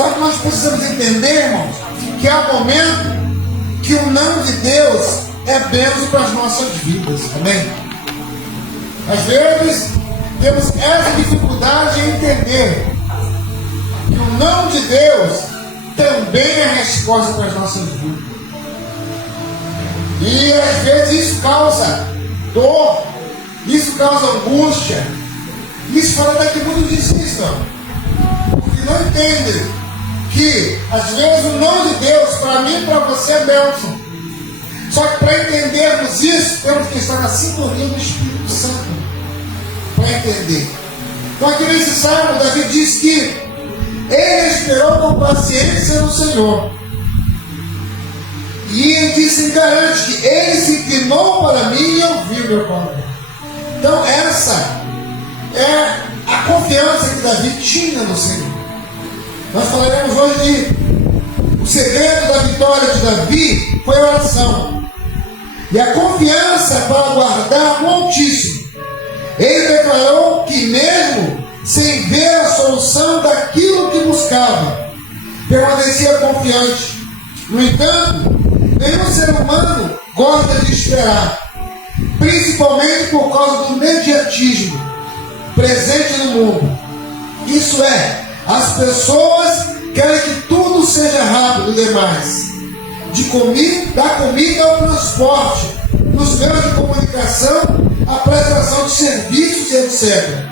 Só que nós precisamos entender, irmãos, que há momento que o não de Deus é bênção para as nossas vidas. Amém? Às vezes temos essa dificuldade em entender que o não de Deus também é resposta para as nossas vidas. E às vezes isso causa dor, isso causa angústia, isso fala daqui muitos desistam, porque não entendem que às vezes o não de Deus para mim e para você é bênção. Só que para entendermos isso, temos que estar na sintonia do Espírito Santo para entender. Então aqui nesse salmo, Davi diz que ele esperou com paciência no Senhor. E ele disse em garante que ele se inclinou para mim e ouviu meu clamor. Então essa é a confiança que Davi tinha no Senhor. Nós falaremos hoje de o segredo da vitória de Davi foi a oração. E a confiança para guardar o Altíssimo. Ele declarou que mesmo sem ver a solução daquilo que buscava, permanecia confiante. No entanto, nenhum ser humano gosta de esperar, principalmente por causa do imediatismo presente no mundo. Isso é, as pessoas querem que tudo seja rápido demais, da comida ao transporte, nos meios de comunicação, a prestação de serviços, etc.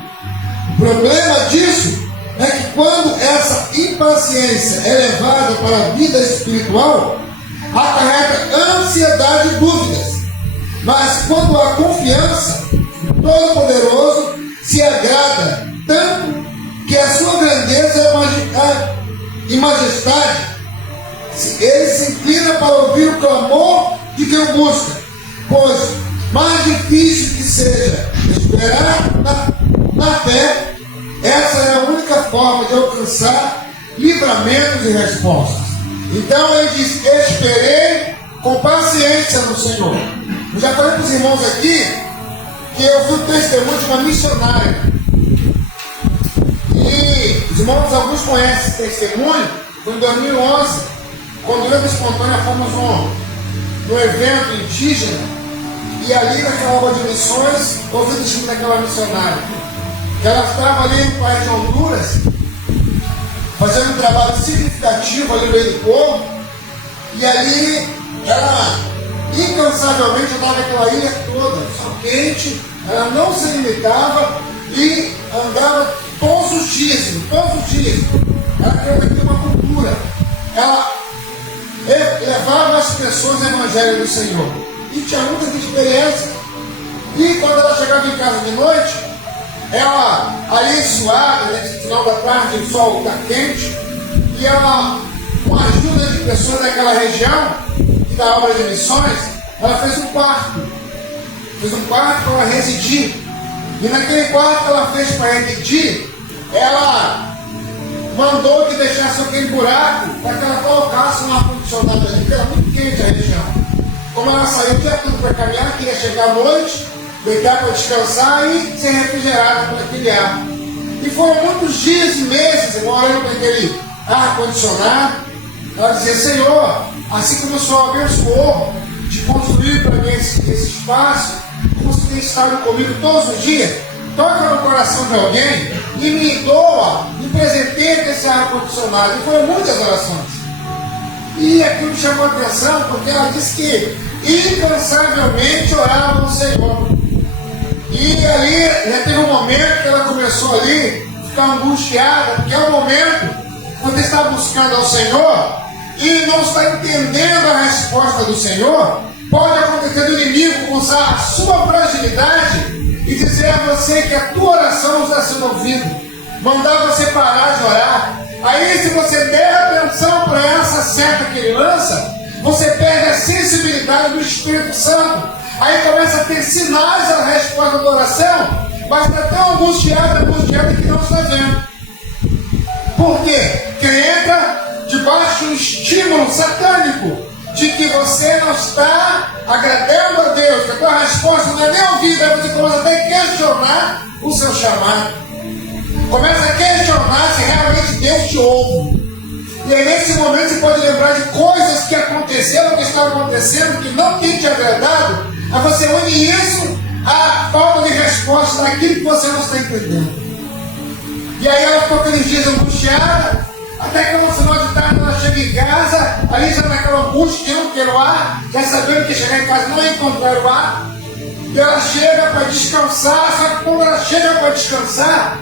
O problema disso é que quando essa impaciência é levada para a vida espiritual, acarreta ansiedade e dúvidas. Mas quando a confiança no Todo-Poderoso se agrada tanto que a sua grandeza e majestade, ele se inclina para ouvir o clamor de quem o busca, pois mais difícil que seja esperar na fé, essa é a única forma de alcançar livramentos e respostas. Então ele diz: esperei com paciência no Senhor. Eu já falei para os irmãos aqui que eu vi o testemunho de uma missionária. E os irmãos, alguns conhecem esse testemunho. Foi em 2011, quando eu espontânea fomos num evento indígena. E ali naquela obra de missões, ouvi o testemunho daquela missionária. Que ela estava ali no país de Honduras, fazendo um trabalho significativo ali no meio do povo. E ali ela incansavelmente andava aquela ilha toda, sol quente, ela não se limitava e andava todos os dias. Ela criou aqui uma cultura. Ela levava as pessoas ao Evangelho do Senhor. E tinha muitas experiências. E quando ela chegava em casa de noite, ela ali suada, nesse final da tarde, o sol está quente, e ela, com a ajuda de pessoas daquela região, e da obra de missões, ela fez um quarto para ela residir. E naquele quarto que ela fez para residir, ela mandou que deixasse aquele buraco para que ela colocasse um ar-condicionado ali, porque era muito quente a região. Como ela saiu o dia todo para caminhar, queria chegar à noite, deitar para descansar e ser refrigerada por aquele ar. E foram muitos dias e meses morando com aquele ar-condicionado. Ela dizia: Senhor, assim como o Senhor abençoou de construir para mim esse espaço, como você tem estado comigo todos os dias, toca no coração de alguém e me doa, me presenteia com esse ar-condicionado. E foram muitas orações. E aquilo me chamou a atenção, porque ela disse que incansavelmente orava ao Senhor. E ali já teve um momento que ela começou ali a ficar angustiada, porque é um momento quando você está buscando ao Senhor e não está entendendo a resposta do Senhor, pode acontecer do inimigo usar a sua fragilidade e dizer a você que a tua oração não está sendo ouvida, mandar você parar de orar. Aí, se você der atenção para essa seta que ele lança, você perde a sensibilidade do Espírito Santo. Aí começa a ter sinais da resposta da oração, mas está tão angustiada que não está vendo. Por quê? Porque entra debaixo de um estímulo satânico de que você não está agradando a Deus, que a tua resposta não é nem ouvida. Aí você começa até a questionar o seu chamado. Começa a questionar se realmente Deus te ouve. E aí nesse momento você pode lembrar de coisas que aconteceram, que estão acontecendo, que não tem te agradado. Aí você une isso à falta de resposta daquilo que você não está entendendo. E aí ela ficou aqueles dias angustiada, até que no final de tarde ela chega em casa, ali já naquela angústia, não quero ar, já sabendo que chegar em casa não ia encontrar o ar. E ela chega para descansar, só que quando ela chega para descansar,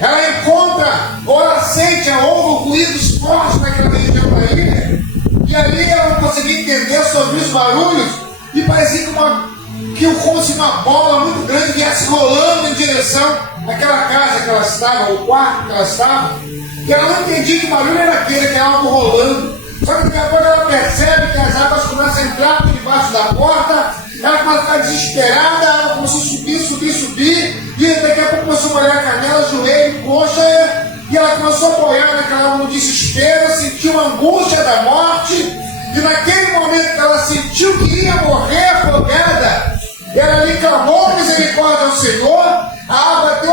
ela encontra, ou ela sente, ouve ruídos fortes naquela região da ilha, e ali ela não conseguia entender sobre os barulhos, e parecia como se uma bola muito grande viesse rolando em direção àquela casa que ela estava, ou quarto que ela estava, e ela não entendia que barulho era aquele, que era algo rolando. Só que daqui a pouco ela percebe que as águas começam a entrar por debaixo da porta, ela começa a ficar desesperada, ela começou a subir, e daqui a pouco começou a molhar a canela, joelho, coxa, e ela começou a boiar naquela água no desespero, sentiu a angústia da morte, e naquele momento que ela sentiu que ia morrer afogada, ela ali clamou misericórdia ao Senhor, a água deu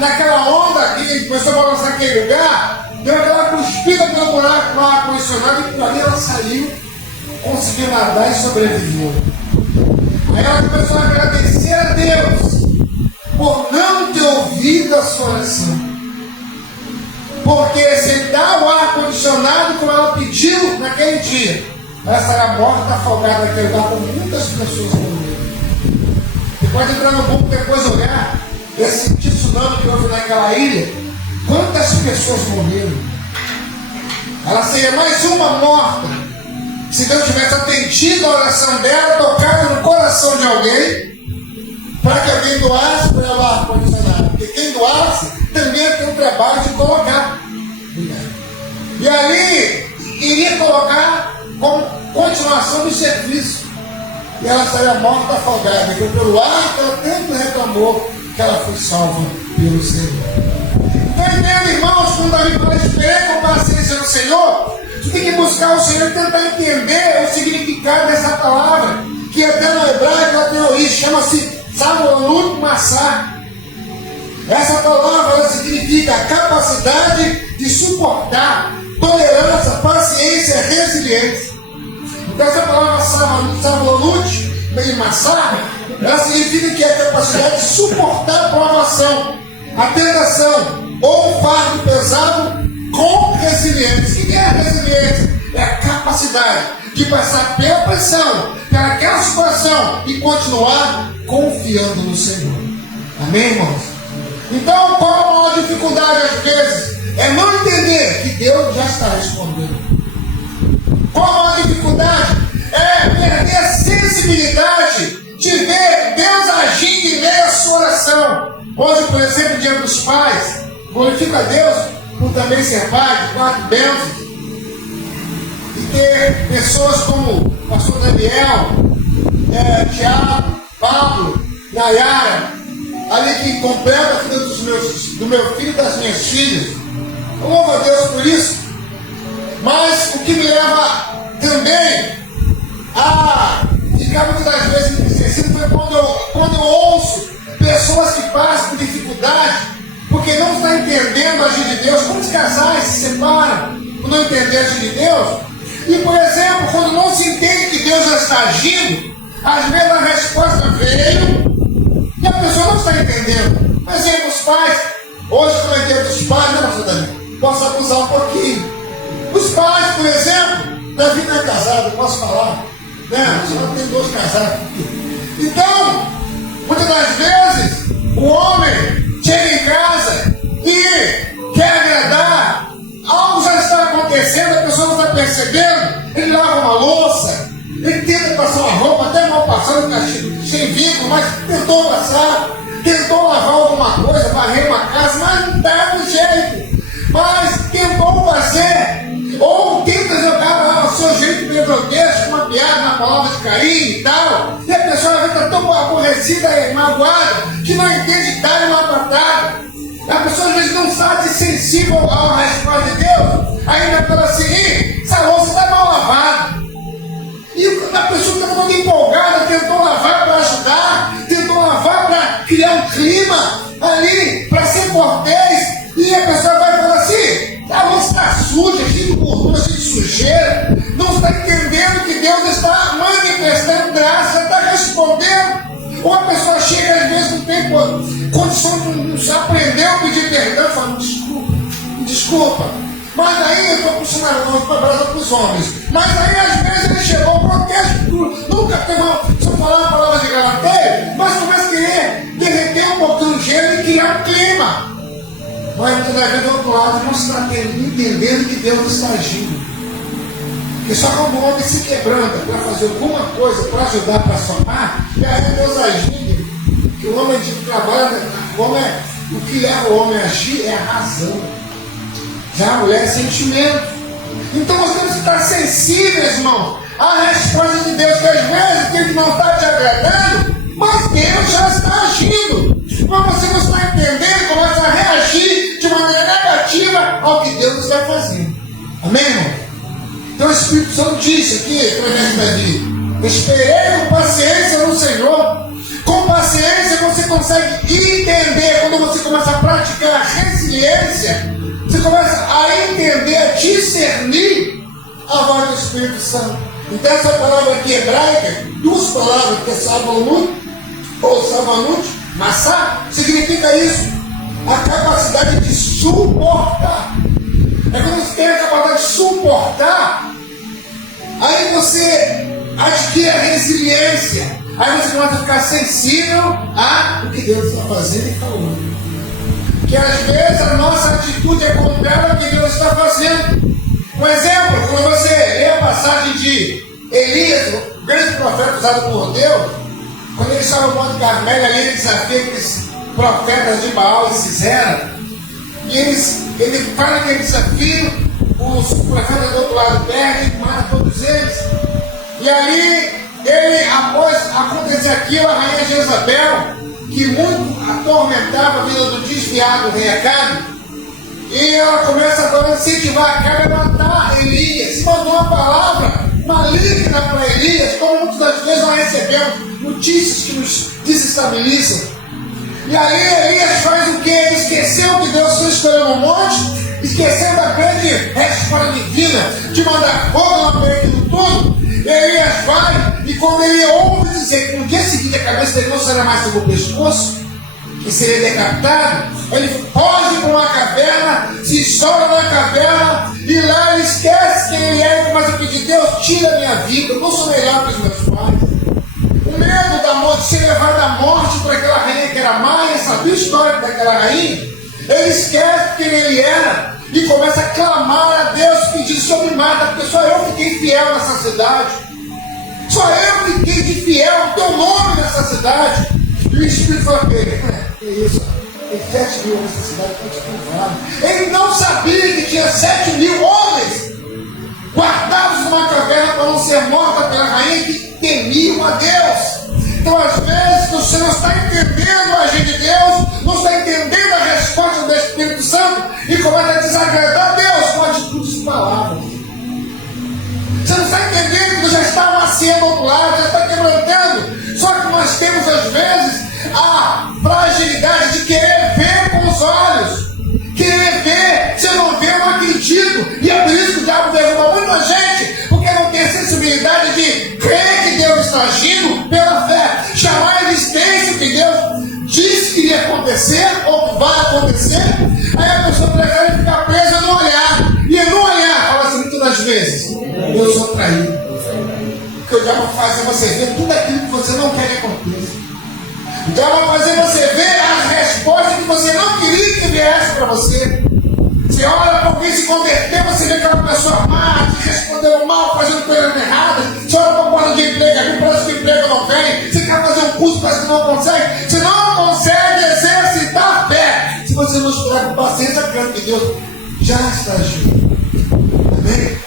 naquela onda que começou a balançar aquele lugar, deu aquela cuspida pelo buraco no ar-condicionado, e por ali ela saiu, conseguiu nadar e sobreviveu. Aí ela começou a agradecer a Deus por não ter ouvido a sua oração. Porque se ele dá o ar-condicionado como ela pediu naquele dia, ela estará morta, afogada naquele lugar, com muitas pessoas morrendo. Você pode entrar no Google depois olhar esse tsunami que houve naquela ilha. Quantas pessoas morreram? Ela seria mais uma morta. Se Deus tivesse atendido a oração dela, tocado no coração de alguém, para que alguém doasse para ela o ar-condicionado. Porque quem doasse também tem o trabalho de colocar. E ali iria colocar como continuação do serviço. E ela estaria morta afogada, porque pelo ar que ela tanto reclamou, que ela foi salva pelo Senhor. Então, entenda, irmãos, quando Davi fala esperar com paciência no Senhor, você tem que buscar o Senhor e tentar entender o significado dessa palavra, que até no hebraico ela tem origem, chama-se Samolut Massá. Essa palavra ela significa a capacidade de suportar, tolerância, paciência, resiliência. Então essa palavra Samolut e Massá, ela significa que é a capacidade de suportar a provação, a tentação ou o fardo pesado com resiliência. O que é a resiliência? É a capacidade de passar pela pressão, pelaquela situação e continuar confiando no Senhor. Amém, irmãos? Então, qual a maior dificuldade às vezes? É não entender que Deus já está respondendo. Qual a maior dificuldade? É perder a sensibilidade de ver Deus agindo em meio à sua oração. Hoje, por exemplo, dia dos pais, glorifica a Deus por também ser pai de 4 bênçãos. E ter pessoas como o pastor Daniel, Tiago, Pablo, Nayara, ali que completa a vida do meu filho e das minhas filhas. Eu louvo a Deus por isso. Mas o que me leva também a ficar muitas das vezes entristecido foi quando eu ouço pessoas que passam por dificuldade porque não estão entendendo a agir de Deus. Quantos casais se separam por não entender a agir de Deus? E, por exemplo, quando não se entende que Deus já está agindo, às vezes a resposta veio e a pessoa não está entendendo. Mas aí os pais, hoje que é dia dos pais, né, pastor Daniel? Posso acusar um pouquinho. Os pais, por exemplo, Davi não é casado, posso falar, né? Só tem 2 casados. Então, muitas das vezes, o homem chega em casa e quer agradar, algo já está acontecendo, a pessoa não está percebendo, ele lava uma louça, ele tenta passar uma roupa, até mal passando, sem vínculo, mas tentou passar, tentou lavar alguma coisa, varrer uma casa, mas não dá do jeito. Mas tentou fazer, ou tenta jogar o seu jeito meio grotesco, uma piada, uma palavra de carinho e tal, e a pessoa fica tão aborrecida e magoada que não entende dar uma patada. A pessoa às vezes não sabe ser sensível à resposta de Deus, ainda fala assim: essa louça está mal lavada. E a pessoa está toda empolgada, tentou lavar para ajudar, tentou lavar para criar um clima ali, para ser cortês, e a pessoa vai falar assim: a louça está suja, roupa. Mas aí eu estou puxando para brasa para os homens. Mas aí às vezes ele chegou ao contexto. Nunca tem uma. Se eu falar uma palavra de galateia, mas começa a querer derreter um pouquinho o gelo e criar um clima. Mas muitas das vezes do outro lado não está entendendo que Deus está agindo. Porque só quando o homem se quebranta para fazer alguma coisa, para ajudar, para somar, e aí Deus agindo. Que o homem trabalha, o que leva o homem a agir é a razão. Já a mulher é sentimento. Então nós temos que estar sensíveis, irmão, à resposta de Deus, que às vezes ele não está te agradando, mas Deus já está agindo. Mas você não está entendendo, começa a reagir de maneira negativa ao que Deus está fazendo. Amém, irmão? Então o Espírito Santo disse aqui, através de Davi: esperei com paciência no Senhor. Com paciência você consegue entender, quando você começa a praticar a resiliência, você começa a entender, a discernir a voz do Espírito Santo. Então essa palavra aqui hebraica, duas palavras, que é savanut ou savanut, massá, significa isso: a capacidade de suportar. É quando você tem a capacidade de suportar, aí você adquire a resiliência. Aí você começa a ficar sensível a o que Deus está fazendo e falando. Que às vezes a nossa atitude é contrária ao que Deus está fazendo. Um exemplo, quando você lê a passagem de Elias, o grande profeta usado por Deus, quando ele estava no Monte Carmelo, ali ele desafia aqueles profetas de Baal e Sisera, e ele faz aquele desafio, os profetas do outro lado perdem, mata todos eles, e ali após acontecer aquilo, a rainha Jezabel, que muito atormentava a vida do desviado rei Acabe, e ela começa agora a incentivar Acabe a matar Elias. Mandou uma palavra maligna para Elias, como muitas das vezes nós recebemos notícias que nos desestabilizam. E aí Elias faz o que? Ele esqueceu que Deus foi escolheu no monte, esqueceu da grande resposta divina de mandar fogo na frente de tudo. Elias vai, e quando ele ouve dizer que no dia seguinte a cabeça dele não será mais sobre o pescoço, que seria decapitado, ele foge para uma caverna, se isola na caverna, e lá ele esquece quem ele é e começa a pedir: Deus, tira a minha vida, eu não sou melhor que os meus pais. O medo da morte, de ser levado à morte para aquela rainha que era Maia, sabia a história daquela rainha? Ele esquece quem ele era e começa a clamar a Deus, pedindo: Senhor, me mata, porque só eu fiquei fiel nessa cidade. Só eu fiquei de fiel ao teu nome nessa cidade. E o Espírito falou para ele: que isso? Tem 7 mil nessa cidade, pode te provar. Ele não sabia que tinha 7 mil homens guardados numa caverna para não ser morta pela rainha, que temiam a Deus. Então, às vezes, você não está entendendo a agir de Deus, não está entendendo a resposta do Espírito Santo e começa a desagradar a Deus com atitudes e palavras. Você não está entendendo que Deus já está amaciando ao outro lado, já está quebrantando. Só que nós temos, às vezes, a fragilidade de querer ver com os olhos. Querer ver, se eu não ver, eu não acredito. E é por isso que o diabo derruba muita gente, porque não tem a sensibilidade de crer que Deus está agindo pela fé, chamar a existência que Deus disse que ia acontecer, ou que vai acontecer. Aí a pessoa prefere ficar presa no olhar, e no olhar, fala assim muitas das vezes: eu sou traído. Porque o diabo vai fazer você ver tudo aquilo que você não quer que aconteça. O diabo vai fazer você ver a resposta que você não queria que viesse para você. Você olha para alguém se converter, você vê aquela pessoa má, que respondeu mal, fazendo coisa errada. Você olha para a porta de emprego aqui, parece que o emprego não vem. Você quer fazer um curso, parece que não consegue. Você não consegue exercitar a fé se você não esperar com paciência, crendo que Deus já está agindo. Amém?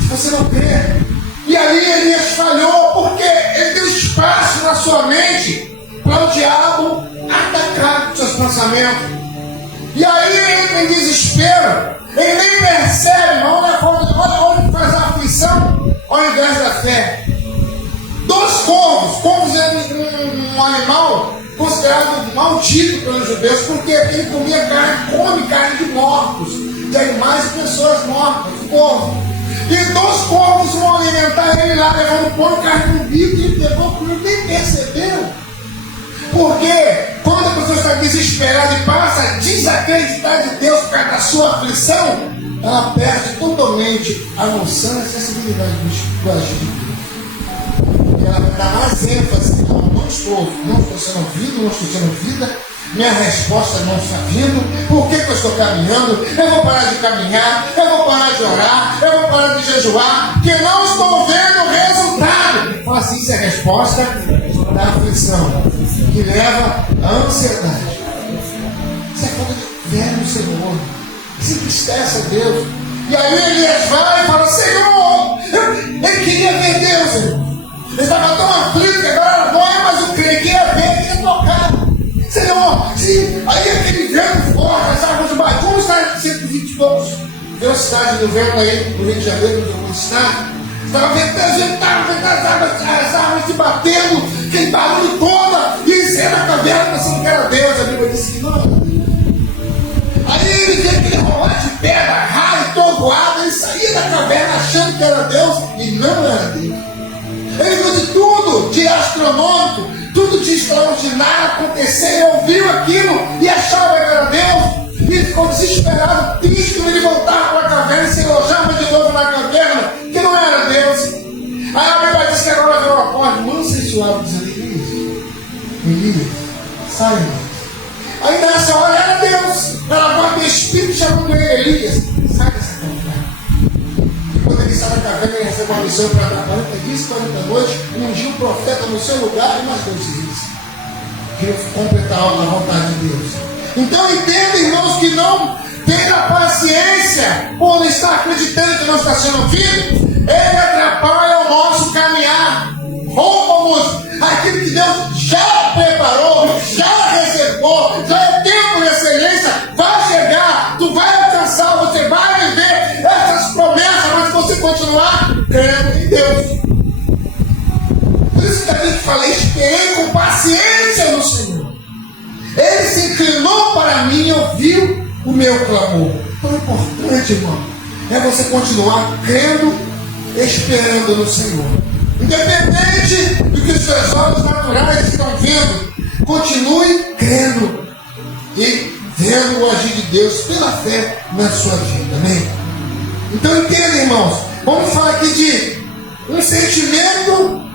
Se você não crê. E ali Elias falhou, porque ele deu espaço na sua mente para o diabo atacar os seus pensamentos. E aí ele entra em desespero. Ele nem percebe, irmão, olha onde faz a aflição ao invés da fé. 2 corvos. Corvos é um animal considerado maldito pelos judeus, porque ele comia carne, come carne de mortos, de animais e pessoas mortas, corvos. E 2 corvos vão alimentar ele lá, levando pão e carne no bico, e ele levou por ele, nem percebeu. Porque quando a pessoa está desesperada e passa a desacreditar de Deus por causa da sua aflição, ela perde totalmente a noção e a sensibilidade do agir de Deus. Ela vai dar mais ênfase. Não estou sendo ouvido, não estou sendo ouvida. Minha resposta não está vindo. Por que eu estou caminhando? Eu vou parar de caminhar, eu vou parar de orar, eu vou parar de jejuar, porque não estou vendo o resultado. Fala assim, isso é a resposta da aflição, que leva à ansiedade. Isso é falta de fé no Senhor. Se entristece a Deus. E aí Elias vai e fala, Senhor, ele queria ver Deus, irmão. Ele estava tão aflito que agora não é mais o crer, queria ver, queria tocar. Senhor, aí aquele vento forte, as águas de baixo, como está 120 e poucos velocidade do vento aí, no Rio de Janeiro, no algum estado, estava ventando as águas se batendo, aquele barulho todo, e ele saia da caverna pensando que era Deus. A Bíblia disse que não era Deus. Aí ele vê aquele rolar de pedra, raio, trovoada, ele saía da caverna achando que era Deus, e não era Deus. Ele viu de tudo, de astronômico, tudo de extraordinário acontecer, ele ouviu aquilo e achava que era Deus, e ele ficou desesperado, triste, quando ele voltava para a caverna e se alojava de novo na caverna, que não era Deus. Aí a Bíblia diz que agora veio uma porta mansa e suave, dizendo, Elias, sai, irmão. Aí nessa hora era Deus, ela bota o Espírito chamando ele, Elias, sai dessa caverna. E quando ele sai da caverna, ele recebe uma missão para dar 40 dias, 40 noites, ungiu o profeta no seu lugar e mais Deus disse. Queria completar a vontade de Deus. Então entenda, irmãos, que não tenha paciência por não estar acreditando que não está sendo ouvido. Ele atrapalha o nosso caminhar. Roubamos aquilo que Deus já preparou, já reservou, já é tempo de excelência, vai chegar, tu vai alcançar, você vai viver essas promessas, mas se você continuar crendo em Deus. Por isso que a gente fala, esperei com paciência no Senhor. Ele se inclinou para mim e ouviu o meu clamor. Então o importante, irmão, é você continuar crendo, esperando no Senhor. Independente do que os seus olhos naturais estão vendo, continue crendo e vendo o agir de Deus pela fé na sua vida. Amém? Então entenda, irmãos, vamos falar aqui de um sentimento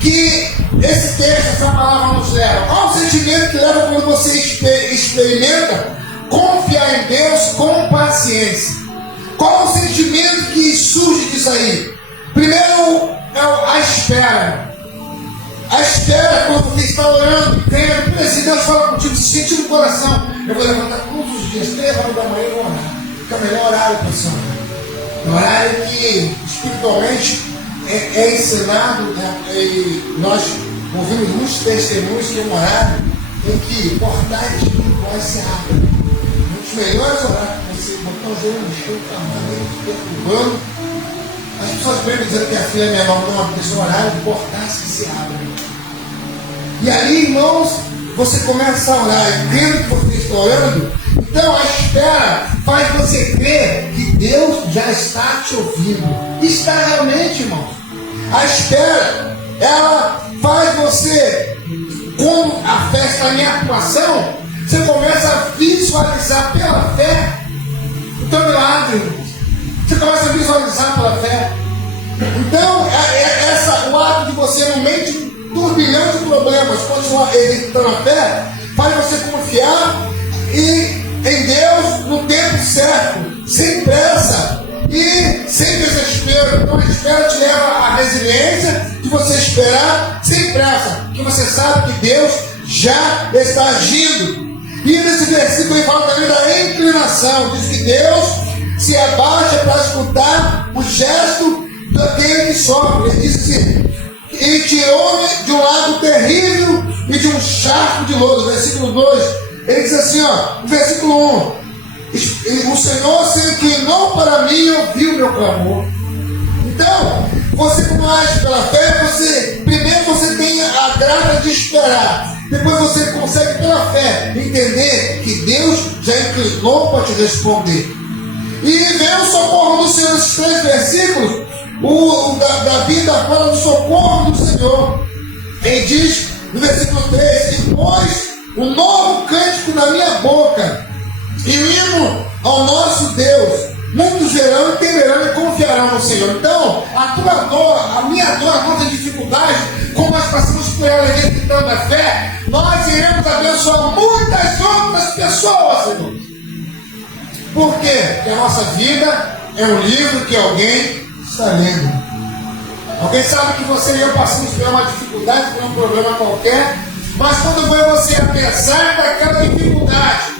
que esse texto, essa palavra nos leva. Qual o sentimento que leva quando você experimenta confiar em Deus com paciência? Qual o sentimento que surge disso aí? Primeiro é a espera. A espera quando você está orando, crendo, se Deus fala contigo, se sentir no coração, eu vou levantar todos os dias, 3 horas da manhã e vou orar. Fica o melhor horário para você orar. Um horário que espiritualmente é ensinado, né? E nós ouvimos muitos testemunhos que é um horário em que portais espirituais se abrem. Um dos melhores horários para você botar o joelho no chão, clamando, perturbando. As pessoas brincam dizendo que a filha é menor, não, porque esse horário de portais que se abrem. E aí, irmãos, você começa a orar, e crendo que você está orando, então a espera faz você crer que Deus já está te ouvindo. Está realmente, irmãos. A espera, ela faz você, quando a fé está em atuação, você começa a visualizar pela fé o teu milagre, irmãos. Você começa a visualizar pela fé. Então, o ato de você, no meio de um turbilhão de problemas, continuar exercitando a fé, faz você confiar em Deus no tempo certo, sem pressa e sem desespero. Então, a espera te leva à resiliência de você esperar sem pressa, porque você sabe que Deus já está agindo. E nesse versículo ele fala também da inclinação. Diz que Deus se abaixa para escutar o gesto daquele que sofre. Ele diz assim: ele tirou-me de um lado terrível e de um charco de lodo. Versículo 2, ele diz assim, ó, no versículo 1, o Senhor se inclinou para mim e ouviu o meu clamor. Então, você como age pela fé, primeiro você tem a graça de esperar, depois você consegue pela fé entender que Deus já inclinou para te responder. E vem o socorro do Senhor. Nesses 3 versículos, Davi está falando do socorro do Senhor. Ele diz no versículo 3: e pôs um novo cântico na minha boca, E indo ao nosso Deus, muitos verão e temerão e confiarão no Senhor. Então, a tua dor, a minha dor, a nossa dificuldade, como nós passamos por ela exercitando a fé, nós iremos abençoar muitas outras pessoas, Senhor. Por quê? Porque a nossa vida é um livro que alguém está lendo. Alguém sabe que você e eu passamos por uma dificuldade, por um problema qualquer, mas quando você, apesar daquela dificuldade,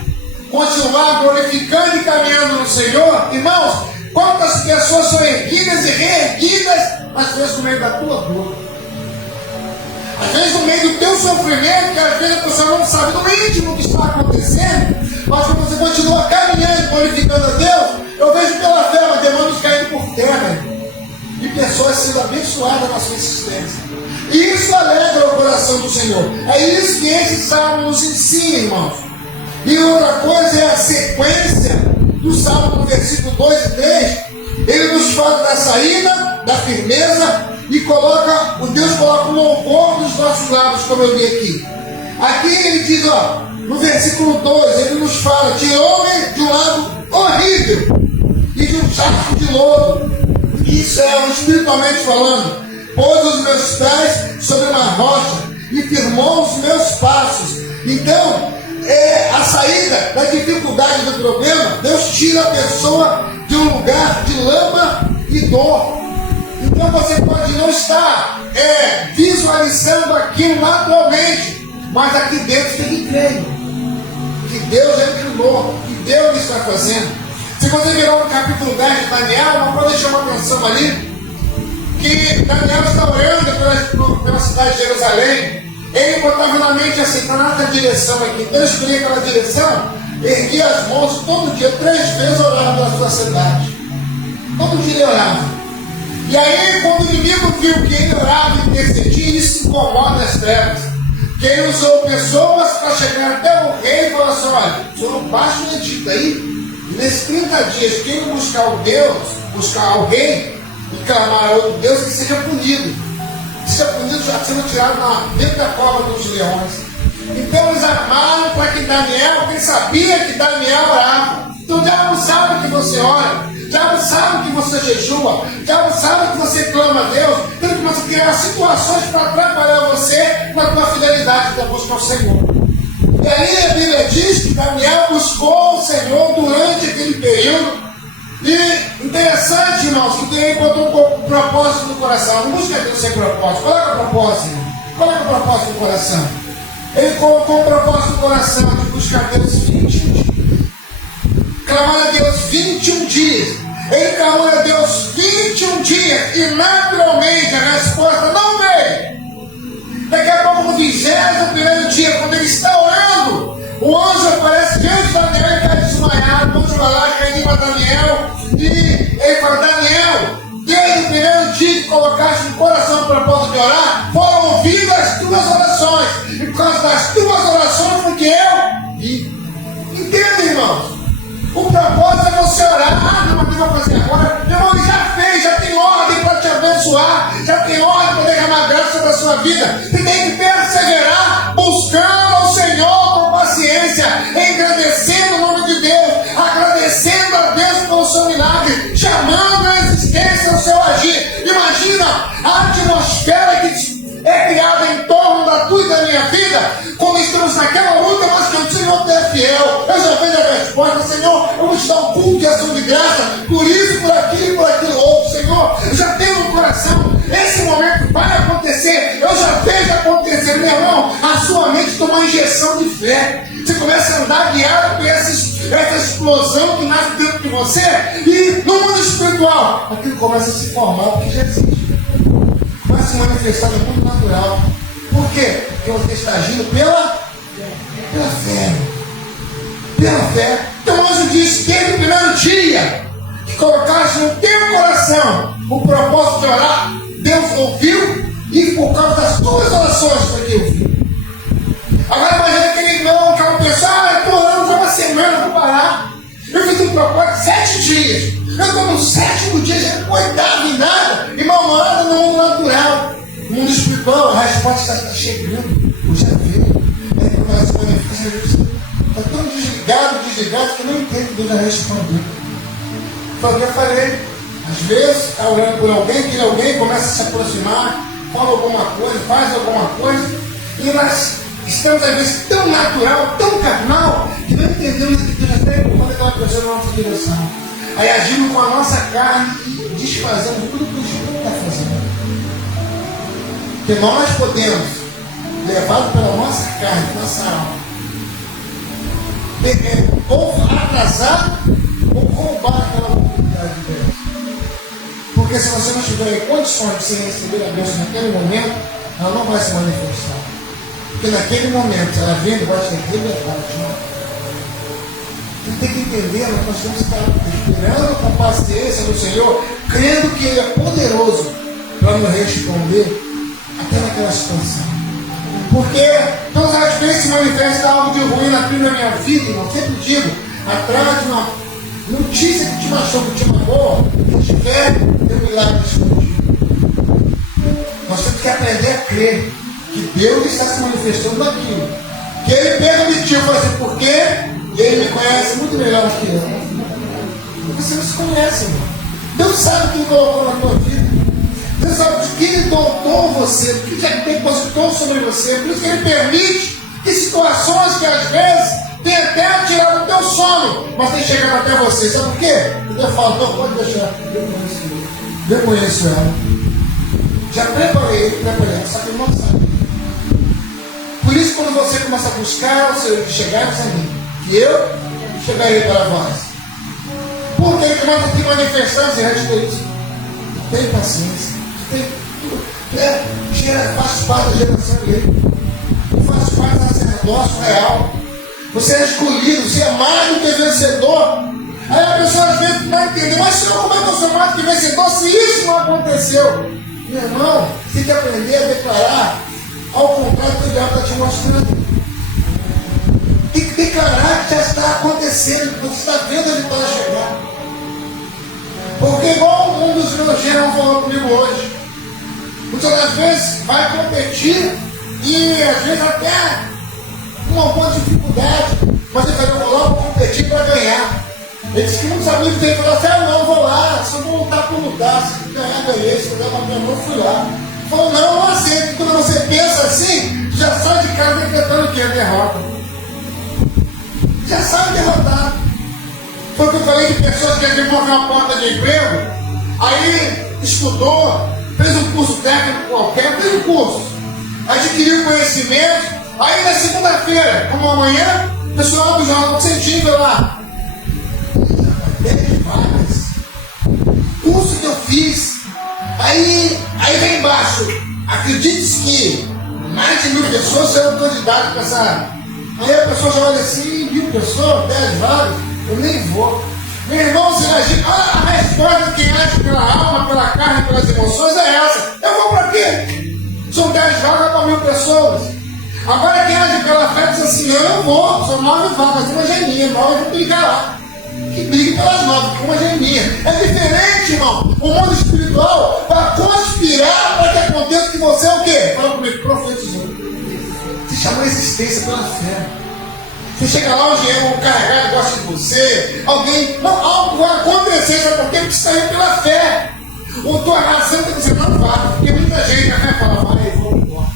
continuar glorificando e caminhando no Senhor, irmãos, quantas pessoas são erguidas e reerguidas, às vezes no meio da tua dor, às vezes no meio do teu sofrimento, que às vezes a pessoa não sabe no íntimo o que está acontecendo, mas quando você continua caminhando e glorificando a Deus, eu vejo pela fé demônios caindo por terra e pessoas sendo abençoadas na sua existência. E isso alegra o coração do Senhor. É isso que esse salmo nos ensina, irmãos. E outra coisa é a sequência do salmo no versículo 2 e 3. Ele nos fala da saída, da firmeza, e Deus coloca o louvor nos nossos lábios, como eu li aqui. Aqui ele diz, no versículo 2, ele nos fala: tirou-me de um lado horrível e de um saco de lodo. Isso é espiritualmente falando. Pôs os meus pés sobre uma rocha e firmou os meus passos. Então, a saída da dificuldade do problema, Deus tira a pessoa de um lugar de lama e dor. Então você pode não estar visualizando aquilo naturalmente, mas aqui dentro tem que crer que Deus é criador, que Deus está fazendo. Se você virar no capítulo 10 de Daniel, uma coisa chama atenção ali, que Daniel está orando pela cidade de Jerusalém. Ele botava na mente assim, está nessa direção aqui. Então eu escolhi aquela direção, erguia as mãos todo dia, 3 vezes orava pela sua cidade. Todo dia ele orava. E aí, quando o inimigo viu que ele orava e intercedia, isso se incomoda as trevas. Que ele usou pessoas para chegar até o rei e falar assim: olha, o senhor não baixa o edito aí. E nesses 30 dias, quem buscar o Deus, buscar o rei e clamar a outro Deus, que seja punido. Seja punido, já sendo tirado dentro da cova dos leões. Então eles armaram para que Daniel, quem sabia que Daniel orava. Então o diabo sabe que você ora, o diabo sabe que você jejua, o diabo sabe que você clama a Deus, ele começa a criar situações para atrapalhar você na tua fidelidade da busca ao Senhor. E aí a Bíblia diz que Daniel buscou o Senhor durante aquele período. E interessante, irmãos, que ele botou um propósito no coração. Não busca Deus sem propósito. Qual é o propósito? Qual é o propósito do coração? Ele colocou o propósito do coração de buscar Deus 21 dias. Clamar a Deus 21 dias. Ele clamou a Deus 21 dias. E naturalmente a resposta não veio. Daqui a pouco, no 21º dia, quando ele está orando, o anjo aparece diante de Daniel e cai desmaiado. O anjo vai lá, cai em Daniel, e ele fala: Daniel, desde o primeiro dia que colocaste no coração o propósito de orar, foram ouvidas as tuas orações, e por causa das tuas orações foi que eu vi. Entende, irmãos? O propósito é você orar. Não vai fazer agora. Meu irmão, ele já fez, já tem ordem para te abençoar, já tem ordem para derramar graça sobre a sua vida. Você tem que perseverar, buscando ao Senhor com paciência, engrandecendo o nome de Deus, agradecendo a Deus pelo seu milagre, chamando a existência o seu agir. Imagina a atmosfera que é criada em torno da tua e da minha vida, quando estamos naquela luta, mas que o Senhor é fiel. Eu já vejo a resposta: Senhor, eu vou te dar um culto de ação de graça, por isso, por aquilo e por aquilo outro. Senhor, eu já tenho no coração, esse momento vai acontecer, eu já vejo acontecer. Meu irmão, a sua mente toma uma injeção de fé. Você começa a andar guiado por essa explosão que nasce dentro de você, e no mundo espiritual aquilo começa a se formar, porque já existe. Começa a se manifestar no mundo natural. Por quê? Porque você está agindo pela fé. Pela fé. Então o anjo disse: desde o primeiro dia que colocaste no teu coração o propósito de orar, Deus ouviu, e por causa das tuas orações foi que ouviu. Agora imagina aquele irmão que é uma pessoa: eu estou orando já uma semana, vou parar. Eu fiz um propósito de 7 dias. Eu estou no 7º dia, já não oitavo em nada. Irmão, nada no mundo natural. No mundo espiritual, a resposta está chegando. Eu já vi. Aí começa a manifestar. Está tão desligado ligado, desligado, que não entende que Deus já respondeu. Foi o que eu falei. Às vezes, está orando por alguém, que alguém começa a se aproximar, fala alguma coisa, faz alguma coisa, e nós estamos às vezes tão natural, tão carnal, que não entendemos que Deus já está empurrando aquela pessoa na nossa direção. Aí agimos com a nossa carne e desfazemos tudo que o Espírito está fazendo. Porque nós podemos, levados pela nossa carne, nossa alma, ou atrasar ou roubar aquela oportunidade de Deus. Porque se você não tiver em condições de se receber a bênção naquele momento, ela não vai se manifestar. Porque naquele momento, ela vindo, vai ser revelada. Você tem que entender, nós temos que estar esperando com paciência no Senhor, crendo que Ele é poderoso para nos responder até naquela situação. Porque todas as vezes se manifesta algo de ruim na minha vida, irmão, sempre digo, atrás de uma notícia que te machuca, que te magoa, que te quer, tem um milagre escondido. Nós temos que aprender a crer que Deus está se manifestando naquilo. Que Ele permitiu, e fala assim, por quê? Ele me conhece muito melhor do que eu. Você não se conhece, irmão. Deus sabe o que Ele colocou na tua vida. Deus sabe o que Ele dotou você, o que Ele depositou sobre você. Por isso que Ele permite que situações que às vezes tem até tirado o teu sono, mas tem chegado até você. Sabe por quê? Deus fala, não pode deixar. Eu conheço ela. Já preparei, só que ele não sabe. Por isso, quando você começa a buscar o Senhor, chegares a mim, que eu chegarei para vós. Porque Ele começa a te manifestar, você resta isso. Tem paciência. Faz parte da geração dele. Faz parte do sacerdócio real. Você é escolhido, você é mais do que vencedor. Aí a pessoa às vezes não vai entender, mas Senhor, como é que eu sou mais do que vencedor se isso não aconteceu? Meu irmão, você tem que aprender a declarar ao contrário do que o diabo está te mostrando. Tem que declarar que já está acontecendo, que você está vendo a vitória chegar. Porque igual um dos meus gêneros falou comigo hoje, muitas das vezes vai competir e às vezes até com alguma dificuldade, mas ele falou, eu vou lá competir para ganhar. Ele disse que muitos amigos dele falaram assim, não, eu vou lá, se eu vou lutar por lutar, se ganhar, ganhei, se eu levar minha mão, fui lá. Ele falou, não, eu não aceito. Quando você pensa assim, já sai de casa decretando o que? A derrota. Já sai derrotado. Foi o que eu falei de pessoas que queriam mover uma porta de emprego, aí estudou, fez um curso técnico qualquer, fez um curso, adquiriu conhecimento, aí na segunda-feira, como amanhã, o pessoal abre o jornal do Centímetro lá. 10 vagas. Curso que eu fiz. Aí vem embaixo. Acredite que mais de 1000 pessoas serão candidatas para essa área. Aí a pessoa já olha assim, 1000 pessoas, 10 vagas, eu nem vou. Meu irmão, você imagina, a resposta de quem age pela alma, pela carne, pelas emoções é essa. Eu vou para quê? São 10 vagas para 1000 pessoas. Agora quem age pela fé diz assim, eu vou, são 9 vagas, uma já é minha, 9 eu vou brigar lá. Que brigue pelas 9, porque uma já é minha. É diferente, irmão. O mundo espiritual vai conspirar para que aconteça que você é o quê? Fala comigo, profetizou. Você chama a existência pela fé. Você chega lá, o carregado gosta de você, alguém, não, algo vai acontecer, sabe por quê? Porque você saiu pela fé. Ou tua razão tem que dizer, não vai, porque muita gente a fé fala, vai, vamos embora.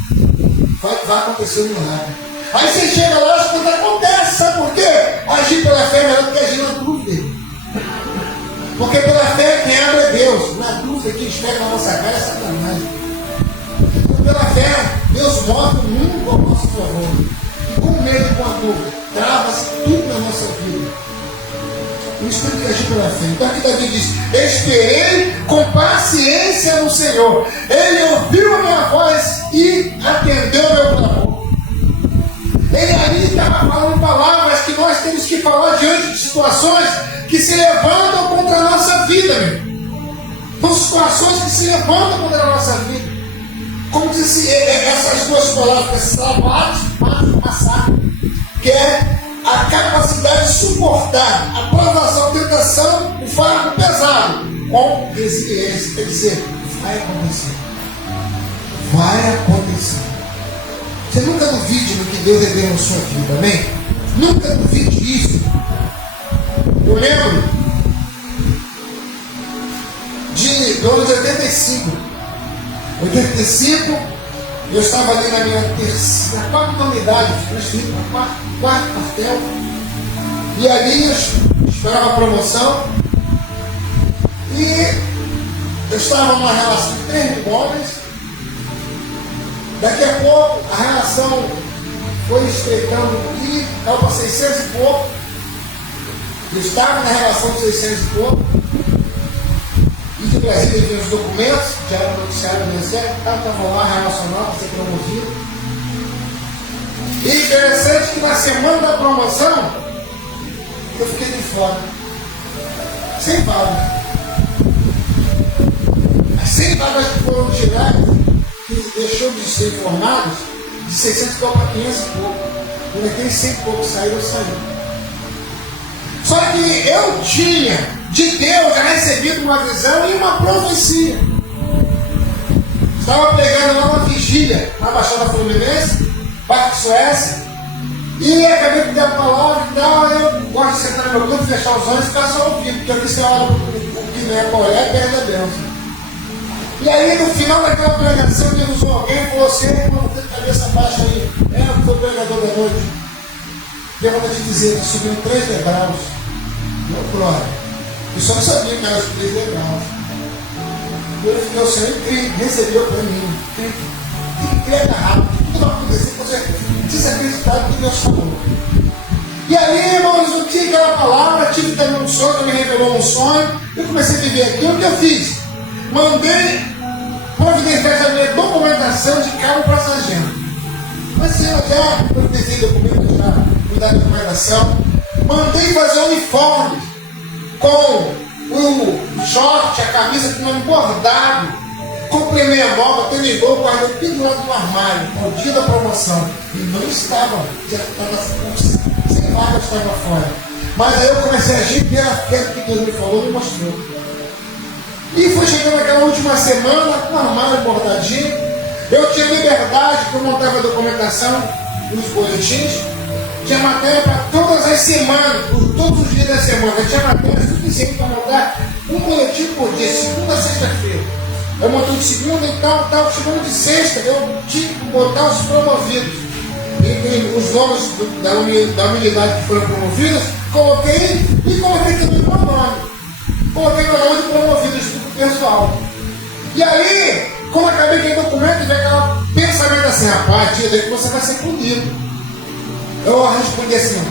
Vai acontecer um milagre. Aí você chega lá, as coisas acontecem, sabe por quê? Agir pela fé é melhor do que agir na dúvida. Porque pela fé quem abre é Deus. Na dúvida quem esfrega na nossa cara é Satanás. Então, pela fé, Deus mostra o mundo ao nosso favor. E com medo e com a dúvida, trava-se tudo na nossa vida. Por isso tem que agir pela fé. Então aqui Davi diz, esperei com paciência no Senhor. Ele ouviu a minha voz e atendeu meu clamor. Ele ali estava falando palavras que nós temos que falar diante de situações que se levantam contra a nossa vida, meu. São situações que se levantam contra a nossa vida. Como diz essas duas palavras, salvar, passar, que é a capacidade de suportar a provação, a tentação, o fardo pesado, com resiliência. Quer dizer, vai acontecer. Vai acontecer. Você nunca duvide no que Deus é Deus na sua vida, amém? Nunca duvide isso. Eu lembro do ano de 85. 85, eu estava ali na minha quarta unidade, transferido para quarto quartel. E ali eu esperava a promoção. E eu estava numa relação de 3 homens. Daqui a pouco a relação foi estreitando e caiu para 600 e pouco. Eu estava na relação de 600 e pouco. E de Brasília eu vi os documentos, já era noticiário do Exército, estava lá relacionado para ser promovido. E interessante que na semana da promoção eu fiquei de fora. Sem vaga. As 100 vagas que foram tiradas, que deixou de ser formados, de 600 para 500 e pouco. E naqueles 100 e pouco saíram, eu saí. Só que eu tinha de Deus já recebido uma visão e uma profecia. Estava pregando lá uma vigília na Baixada Fluminense, Parque Suécia, e acabei de dar a palavra e tal. Eu gosto de sentar no meu canto, fechar os olhos e ficar só ouvindo, porque eu disse a hora o que não é para olhar e perde a bênção. E aí no final daquela pregação, Deus usou alguém e falou assim: irmão, tem cabeça baixa aí. Eu foi o pregador da noite. Eu vou te dizer que subiu 3 degraus. Meu glória. Eu só não sabia que era os 3 degraus. O Senhor recebeu para mim. Tem que crer rápido. Tudo vai acontecer. Você precisa acreditar no que Deus falou. E ali, irmãos, eu tinha aquela palavra, tive também um sonho, que me revelou um sonho. Eu comecei a viver aquilo. O que eu fiz? Mandei providenciar a minha documentação de carro passageiro. Mas eu já providenciei documento, já cuidar da documentação. Mandei fazer um uniforme com o short, a camisa com nome bordado. Comprei meia nova, tênis novo, guardei tudo lá no armário, no dia da promoção. E não estava, já estava sem vaga, estava fora. Mas aí eu comecei a agir pela fé que Deus me falou e me mostrou. E foi chegando aquela última semana, com o armário bordadinho. Eu tinha liberdade, que eu montava a documentação nos boletins. Tinha matéria para todas as semanas, por todos os dias da semana. Eu tinha matéria suficiente para montar um boletim por dia, segunda a sexta-feira. Eu montei de segunda e tal, chegando de sexta, eu tinha que botar os promovidos. E os nomes da unidade que foram promovidos, coloquei e coloquei também o meu nome. Coloquei meu nome de promovidos do pessoal. E aí, como eu acabei aquele documento, veio aquele pensamento assim: rapaz, tia, daí que você vai ser punido. Eu respondi assim,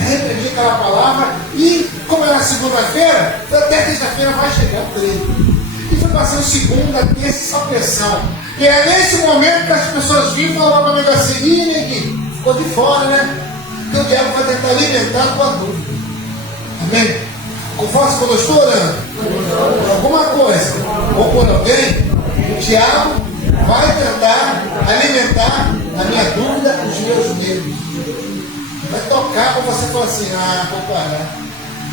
repreendi aquela palavra e, como era segunda-feira, até terça-feira vai chegar o treino. E foi passando segunda, terça, só pressão. E é nesse momento que as pessoas vinham e falavam para mim assim: ih, neguinho, ficou de fora, né? Porque o diabo vai tentar alimentar a tua dúvida. Amém? Conforme quando eu estou orando, alguma coisa, ou por alguém, o diabo vai tentar alimentar a minha dúvida, os meus medos. Vai tocar para você falar assim: ah, vou parar.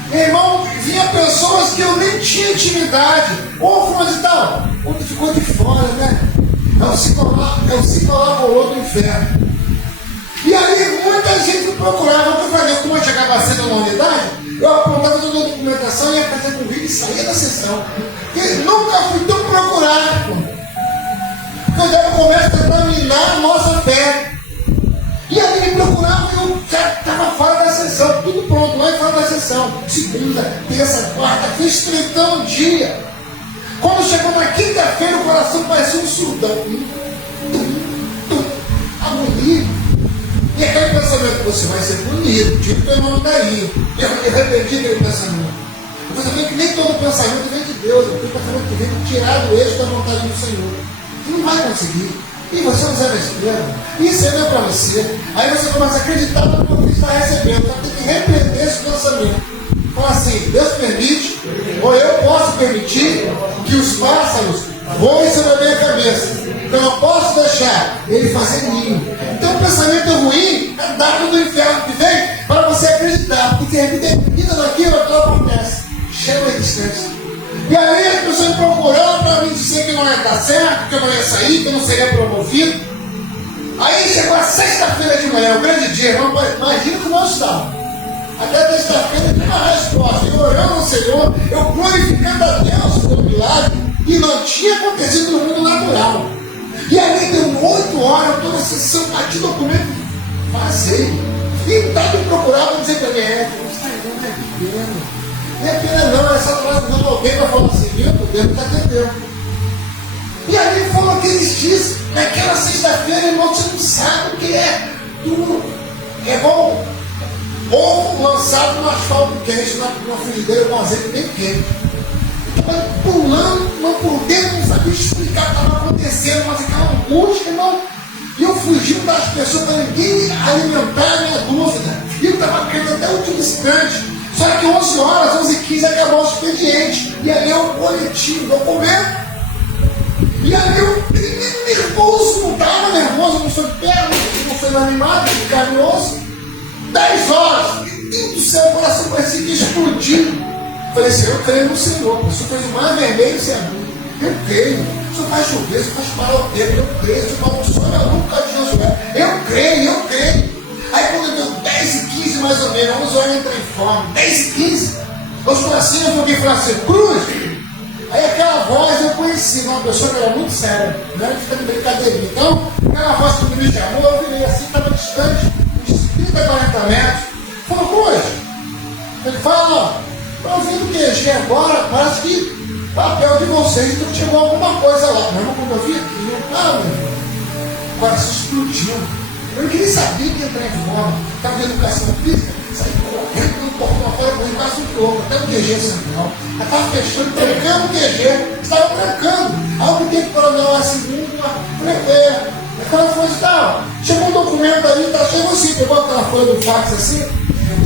Meu irmão, vinha pessoas que eu nem tinha intimidade. Ou fulano e tal, outro ficou de fora, né? É o ciclo do inferno. E aí muita gente me procurava. O que eu fazia? Como eu chegava cedo na unidade, eu apontava toda a documentação, ia fazer convite e saía da sessão. E nunca fui tão procurado. Porque o diabo começa a tentar minar a nossa fé. E aí me procurava e eu já estava fora da sessão, tudo pronto, lá fora da sessão. Segunda, terça, quarta, fui estreitando o dia. Quando chegou na quinta-feira, o coração parecia um surdão. Agonia. E aquele pensamento: você vai ser bonito, tira o teu nome daí. Eu repeti aquele pensamento. Eu falei que nem todo pensamento vem de Deus, o pensamento que vem tirado do eixo da vontade do Senhor. Você não vai conseguir. E você não serve a estrela. Isso não é para você. Aí você começa a acreditar no que você está recebendo. Então tem que repreender esse pensamento. Fala assim: Deus permite, ou eu posso permitir, que os pássaros voem sobre a minha cabeça. Então eu posso deixar ele fazer ninho. Então o pensamento ruim é dado do inferno que vem para você acreditar. Porque repetida daquilo, aquilo acontece. Chega a distância. E aí as pessoas me procurando para me dizer que não ia dar certo, que eu não ia sair, que eu não seria promovido. Aí chegou a sexta-feira de manhã, o grande dia, irmão, imagina como nós estávamos. Até sexta-feira tem uma resposta. Eu orando ao Senhor, eu glorificando a Deus pelo milagre, e não tinha acontecido no mundo natural. E ali deu 8 horas, toda a sessão, aqui documento vazio. E o tal me procurava dizer para mim, não está indo, não é pequeno. Não é pena não, essa frase não alguém para falar assim, viu? Deus está atendendo. E ali ele falou que existisse, naquela sexta-feira, irmão, você não sabe o que é duro. É bom. Ovo lançado no asfalto quente, na frigideira com azeite bem quente. Estava pulando, mas por dentro não sabia explicar o que estava acontecendo, mas aquela angústia, irmão. E eu fugindo das pessoas para ninguém alimentar a minha dúvida. E eu estava querendo até o último instante. Só que 11 horas, 11h15, acabou o expediente. E ali é o boletim, documento. E ali eu nervoso, não estava nervoso, não sou de perna, não sou animado, de carne e osso. 10 horas, meu Deus do céu, o coração parecia que explodiu. Falei assim, eu creio no Senhor, o Senhor fez o mar vermelho sem abrir. Eu creio, o Senhor faz chover, o Senhor faz parar o tempo, eu creio, o Senhor amaldiçoa a boca de Josué. Eu creio. Aí quando deu 10h15 mais ou menos, 11 horas eu entrei em forma, 10h15, os bracinhos alguém falou assim, cruz. Aí aquela voz eu conheci, uma pessoa que era muito séria, não era de brincadeirinha. Então, aquela voz que me chamou, eu virei assim, estava distante, uns 30, 40 metros. Falou, cruz. Ele fala, estou ouvindo o QG agora, parece que papel de vocês, então chegou alguma coisa lá. Meu irmão, quando eu vi aquilo, meu irmão, o coração explodiu. Eu não queria saber que ia entrar em forma. Estava de educação física, saí correndo no portão fora, correndo quase um quilômetro, até o QG central. Já estava fechando, trancando o QG, estava trancando. Algo tem que coronar a segunda, aquela coisa e tal. Chegou um documento ali, tá, chegou assim, pegou aquela folha do fax assim,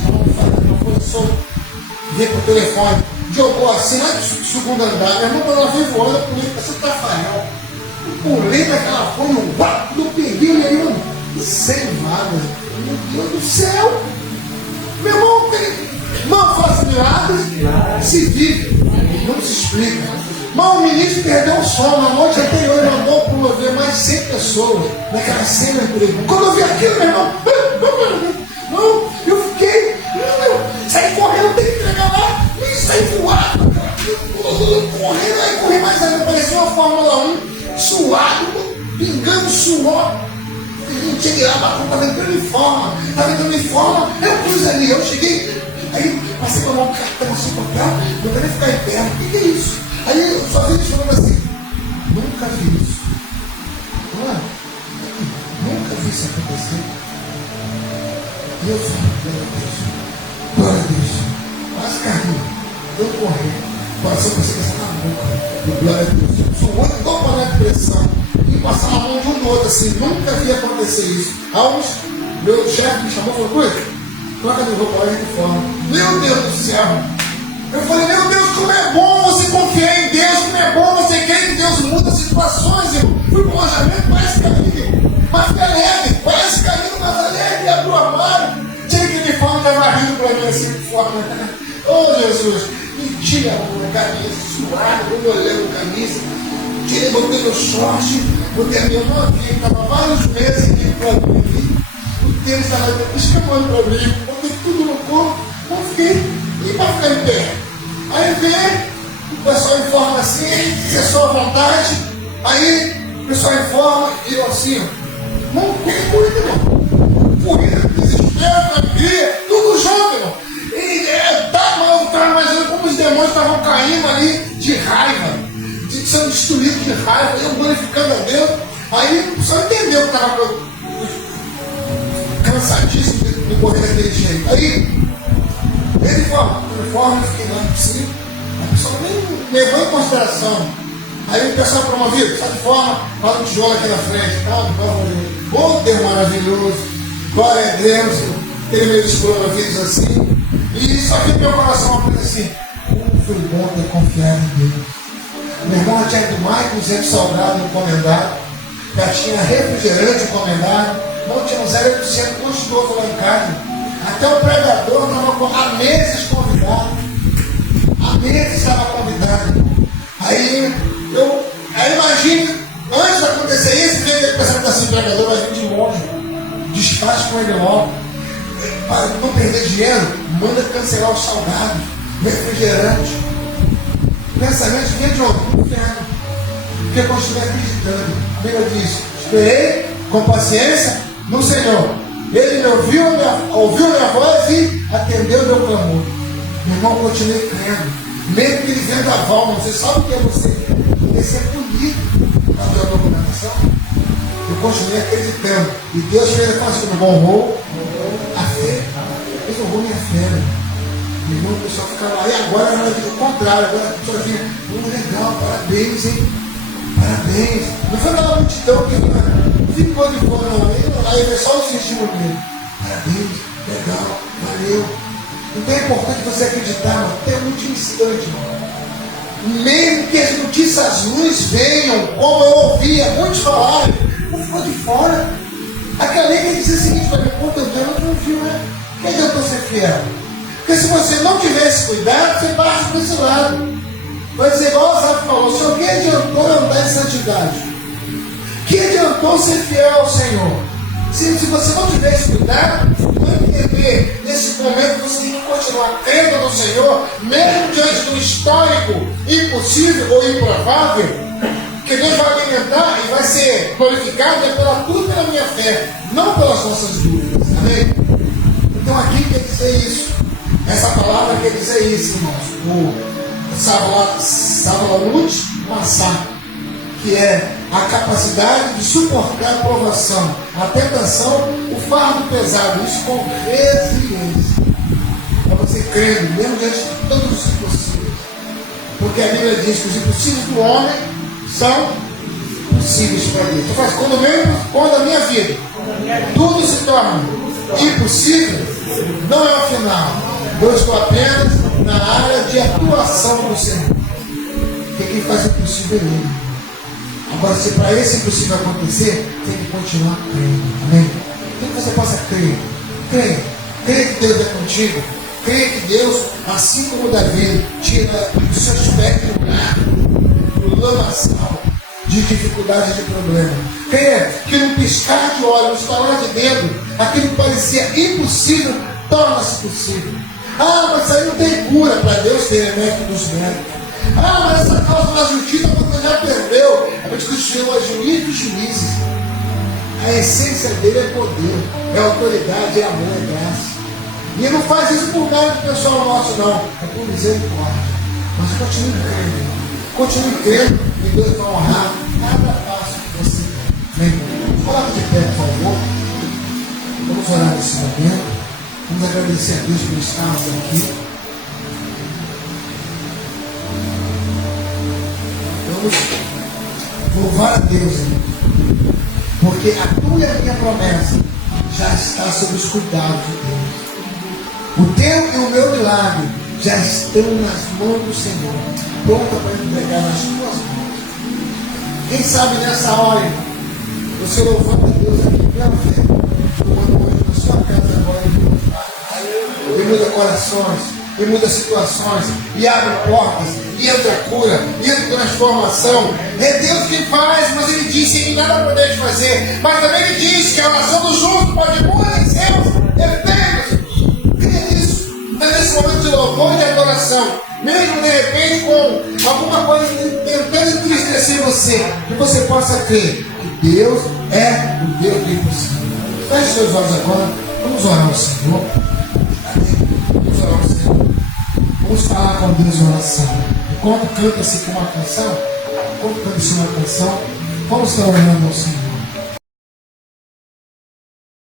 uma folha solta, veio pro telefone, jogou assim, lá do segundo andar. Minha irmã, quando ela veio voando, eu pulei para Santa Rafael. Eu pulei naquela folha, eu peguei ele aí, sem vagas. Meu Deus do céu! Meu irmão, não faz milagres, se vive, não se explica. Mas o ministro perdeu o sono. Na noite anterior ele mandou promover mais 100 pessoas naquela cena emprego. Quando eu vi aquilo, meu irmão, não, eu fiquei, saí correndo, tem que entregar lá, e saí voado, correndo, aí corri mais ainda, parecia uma Fórmula 1, suado, pingando suor. Cheguei lá, mas estava entrando em forma, eu pus ali, eu cheguei, aí passei para um cartão assim, não queria ficar em pé, o que é isso? Aí eu só vi eles falando assim, nunca vi isso. Mano, nunca vi isso acontecer. E eu falei, glória a Deus, quase caiu, eu corri, o coração parecia que estava na boca, glória a Deus, eu sou outro igual para a pressão. E passar a mão de um do outro, assim, nunca vi acontecer isso. Meu chefe me chamou e falou, coisa, troca de roupa lá de fora. Meu Deus do céu! Eu falei, meu Deus, como é bom você confiar em Deus, como é bom você crer que Deus muda situações, irmão. Fui pro alojamento, quase caí, mas fica leve, quase caindo, mas leve, abriu o armário. Tinha que me falar, estava rindo para mim assim, de forma, oh Jesus, me tira a camisa, suado, eu olhando a camisa. Tirei, botei meu short, botei a minha mão aqui, estava vários meses aqui para mim. O tênis estava escapando para mim, botei tudo no corpo, eu fiquei, e para ficar em pé. Aí vem, o pessoal informa assim, cessou à vontade, aí o pessoal informa, e eu assim, não, corrida, irmão. Corrida, desespero, alegria, tudo junto, irmão. E mas como os demônios estavam caindo ali de raiva. Sendo destruído de raiva, eu glorificando a Deus. Aí só entendeu que estava cansadíssimo de correr daquele jeito. Aí ele falou, uniforme, fiquei lá no piscina, a pessoa nem levou em consideração. Aí o pessoal promovido, sai de forma, fala um tijolo aqui na frente, oh Deus maravilhoso, glória a Deus, aquele meio dos promovidos assim. E só que no meu coração uma coisa assim, como foi bom ter confiado em Deus. Meu irmão tinha ido mais 200 salgados encomendado, já tinha refrigerante encomendado, não tinha um 0% gostoso lá em casa. Até o pregador estava há meses convidado. Há meses estava convidado. Aí imagine, antes de acontecer isso, veio ele pensando assim, o pregador vai vir de longe. com ele logo. Para não perder dinheiro, manda cancelar os salgados, refrigerante. Pensamento vem de onde? Do inferno. Porque eu continuei acreditando. A Bíblia diz: esperei com paciência no Senhor. Ele me ouviu minha voz e atendeu meu clamor. Meu irmão, continuei crendo. Mesmo que ele vendaval, você sabe o que é você? Ele ser punido na tua documentação. Eu continuei acreditando. E Deus fez a coisa como honrou a fé. Ele honrou minha fé. Meu irmão, o pessoal ficava lá. E agora era o contrário. Agora a pessoa vinha: legal, parabéns, hein? Parabéns. Não foi aquela multidão que ficou de fora, não. Aí veio só o testemunho dele. Parabéns, legal, valeu. Então é importante você acreditar, mano, até o último instante, mano. Mesmo que as notícias ruins venham, como eu ouvia muitos falarem, não ficou de fora. Aquela lei que dizia o seguinte: para mim, contemplando, não viu, né? Que adiantou ser fiel? Porque se você não tivesse cuidado, você parte para esse lado. Vai dizer, igual o Zaf falou: Senhor, que adiantou andar em santidade? Que adiantou ser fiel ao Senhor? Se você não tivesse cuidado, vai entender nesse momento que você tem que continuar crendo no Senhor, mesmo diante do histórico impossível ou improvável, que Deus vai alimentar e vai ser glorificado pela tua e pela minha fé, não pelas nossas dúvidas. Amém? Então aqui quer dizer isso. Essa palavra quer dizer isso, irmãos. O Savalut Massá, que é a capacidade de suportar a provação, a tentação, o fardo pesado, isso com resiliência. Para você crendo, mesmo diante de todos os impossíveis. Porque a Bíblia diz que os impossíveis do homem são possíveis para Deus. Eu faço, quando a minha vida tudo se torna impossível, não é o final. Eu estou apenas na área de atuação do Senhor. Porque quem faz o impossível é Ele. Agora, se para esse impossível acontecer, tem que continuar crendo. Amém? Então que você possa crer. Creia. Creia que Deus é contigo. Creia que Deus, assim como Davi, tira o seu espectro do lamaçal de dificuldade, de problema. Creia que num piscar de olhos, no estalar de dedo, aquilo que parecia impossível torna-se possível. Ah, mas isso aí não tem cura. Para Deus tem, é método dos médicos. Ah, mas essa causa da justiça você já perdeu. A gente construiu a juiz dos juízes. A essência dele é poder, é autoridade, é amor, é graça. E ele não faz isso por mérito pessoal nosso, não. É por misericórdia. Mas continue crendo. Continue crendo e Deus vai honrar cada passo que você tem. Amém? Coloque de pé, por favor. Vamos orar nesse momento. Vamos agradecer a Deus por estarmos aqui. Vamos louvar a Deus, hein? Porque a tua e a minha promessa já está sob os cuidados de Deus. O teu e o meu milagre já estão nas mãos do Senhor, pronta para entregar nas tuas mãos. Quem sabe nessa hora, irmão, você louvando a Deus aqui pela fé, louvando hoje na sua casa agora, e muda corações, e muda situações, e abre portas, e entra cura, e entra transformação. É Deus quem faz, mas Ele disse que nada podeis fazer. Mas também Ele disse que a oração do justo pode mudar em seus efeitos. Creia nisso. Então, nesse momento de louvor e de adoração, mesmo de repente com alguma coisa tentando entristecer você, que você possa crer que Deus é o Deus do impossível. Feche seus olhos agora. Vamos orar ao Senhor. Vamos orar ao Senhor. Vamos falar com Deus em oração. Enquanto canta-se com uma canção, vamos estar orando ao Senhor.